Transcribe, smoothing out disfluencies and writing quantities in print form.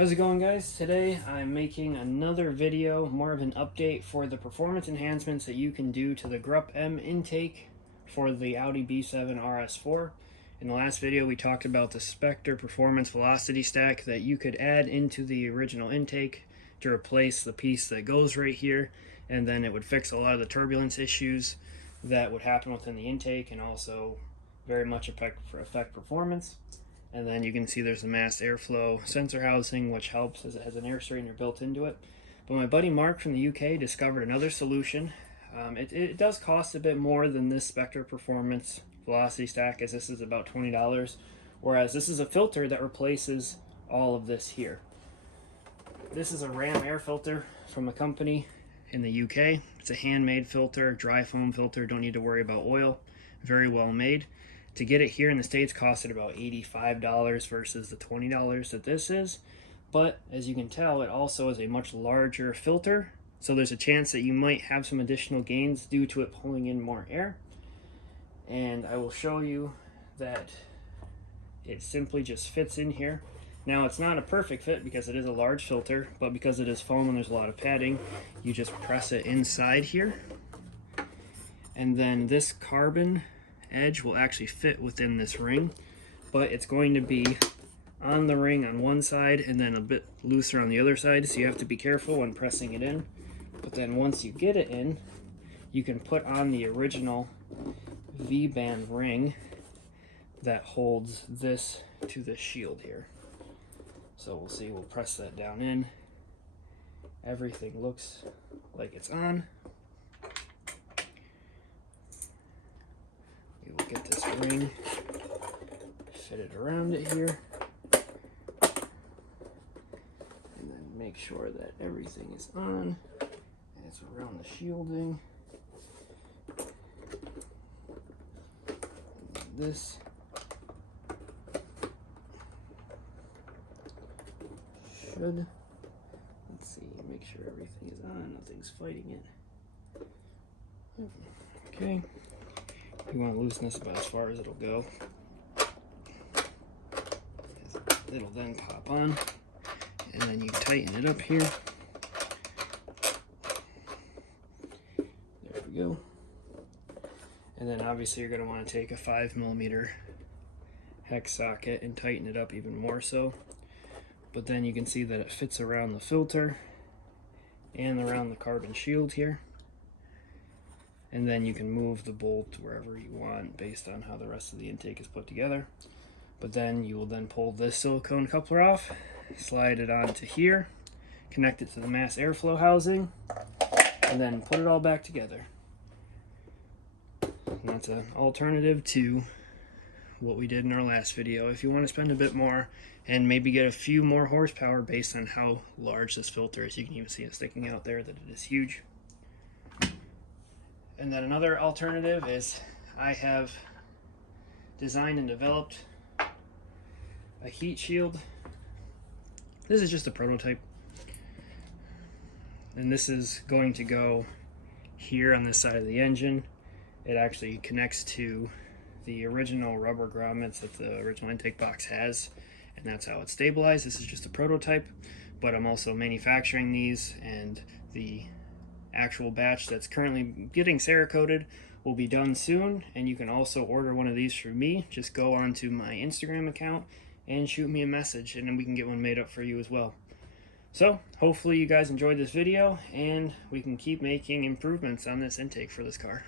How's it going, guys? Today I'm making another video, more of an update for the performance enhancements that you can do to the Gruppe M intake for the Audi B7 RS4. In the last video we talked about the Spectre performance velocity stack that you could add into the original intake to replace the piece that goes right here, and then it would fix a lot of the turbulence issues that would happen within the intake and also very much affect performance. And then you can see there's a mass airflow sensor housing, which helps as it has an air straightener built into it. But my buddy Mark from the UK discovered another solution. It does cost a bit more than this Spectre Performance Velocity Stack, as this is about $20, whereas this is a filter that replaces all of this here. This is a Ram air filter from a company in the UK. It's a handmade filter, dry foam filter, don't need to worry about oil, very well made. To get it here in the States costed about $85 versus the $20 that this is. But as you can tell, it also is a much larger filter, so there's a chance that you might have some additional gains due to it pulling in more air. And I will show you that it simply just fits in here. Now, it's not a perfect fit because it is a large filter, but because it is foam and there's a lot of padding, you just press it inside here. And then this carbon edge will actually fit within this ring, but it's going to be on the ring on one side and then a bit looser on the other side, so you have to be careful when pressing it in. But then once you get it in, you can put on the original V-band ring that holds this to the shield here. So we'll see, we'll press that down in. Everything looks like it's on. We'll get this ring, fit it around it here, and then make sure that everything is on and it's around the shielding. And this should, let's see, make sure everything is on, nothing's fighting it. Okay. You want to loosen this about as far as it'll go. It'll then pop on, and then you tighten it up here. There we go. And then obviously you're going to want to take a 5mm hex socket and tighten it up even more so. But then you can see that it fits around the filter and around the carbon shield here. And then you can move the bolt wherever you want based on how the rest of the intake is put together. But then you will then pull this silicone coupler off, slide it onto here, connect it to the mass airflow housing, and then put it all back together. And that's an alternative to what we did in our last video. If you want to spend a bit more and maybe get a few more horsepower based on how large this filter is, you can even see it sticking out there that it is huge. And then another alternative is I have designed and developed a heat shield. This is just a prototype. And this is going to go here on this side of the engine. It actually connects to the original rubber grommets that the original intake box has, and that's how it's stabilized. This is just a prototype, but I'm also manufacturing these, and the actual batch that's currently getting Cerakoted will be done soon, and you can also order one of these from me. Just go onto my Instagram account and shoot me a message, and then we can get one made up for you as well. So hopefully you guys enjoyed this video, and we can keep making improvements on this intake for this car.